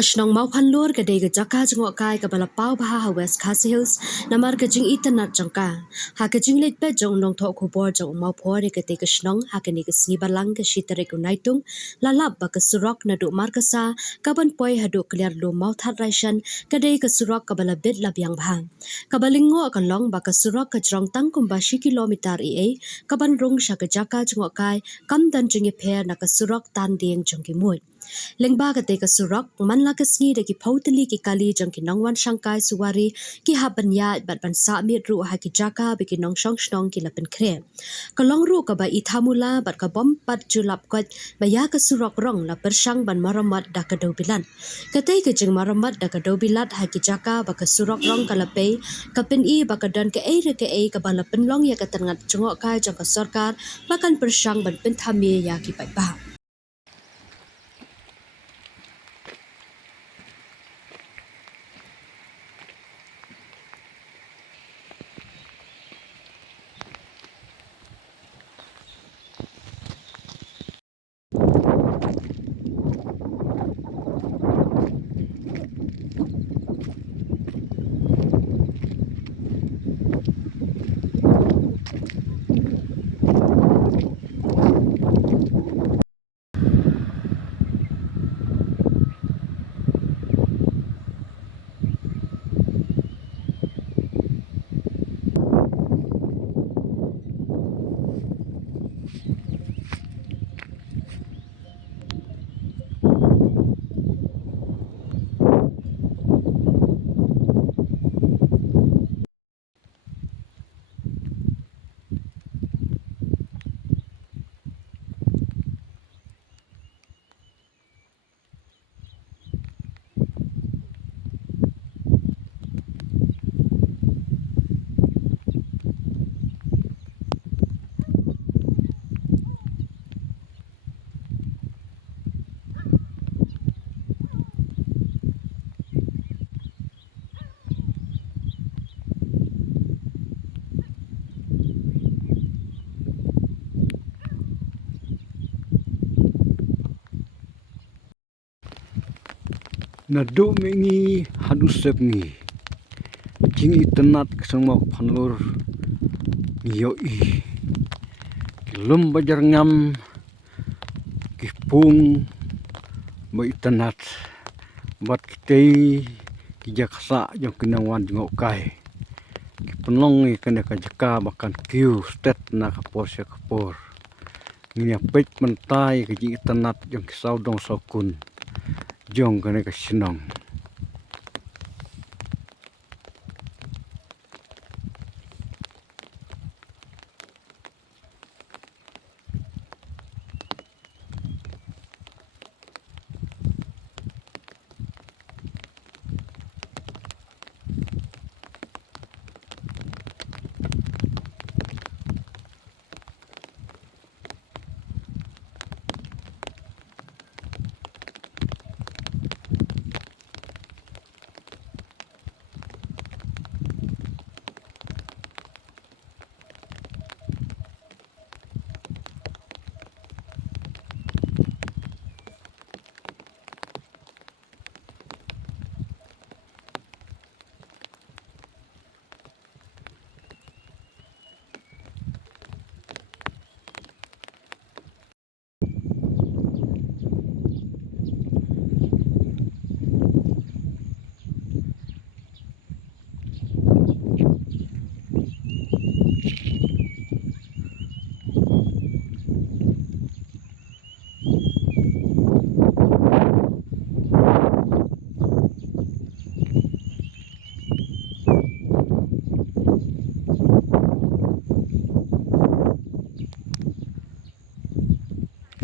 Kashnong Mawphanlur kadai ke jaka jengok kai ke balapau baha West Khasi Hills namar ke jing tnad jangka ha ke jing let pe jong nong thok khubor jong Mawphor ke te kashnong ha ke ni ke sngi balang ke shitare ku naitung lalap ba ke surok naduh markasa kaban poi hadu clear lu mauthat raishan kadai ke surok ke balabit labyang bha kabalingo ka long ba ke surok ke jrong tang kumba shi kilometer kaban rong sha ke jaka jengok kai kam dan jingi pher na ke surok tan dieng jong ki Muid Lyngba kate ka surok manla ka sngi de ki photeli ki kali jang ki nongwan shangkai suwari ki habanya bat ban sa mi ru ha ki jaka be ki nong shnong ki lapen khre kalong ru ka ba ithamula bat ka bom pat julap kwat ba ya ka surok rong la pershang ban maramat da ka dobilan kate ke jing maramat da ka dobilat ha ki jaka ba ka surok rong ka lape ka pen I ba ka dan ke ka ba la pen long ya ka tngat jengok kai jang ka sorkar makan pershang ban pynthami ya ki paidbah naduh mengi hadu sepngi jing tnad kesang Mawphanlur yoi lum bajar ngam kipung mai tnad bat kitei kijaksa jong kinangwan jengok kai kipenong ni kena kajaka bakan kiu stet na kapor khubor ni apek mentai ke jing tnad jong kisau dong sokun jong kena kasinong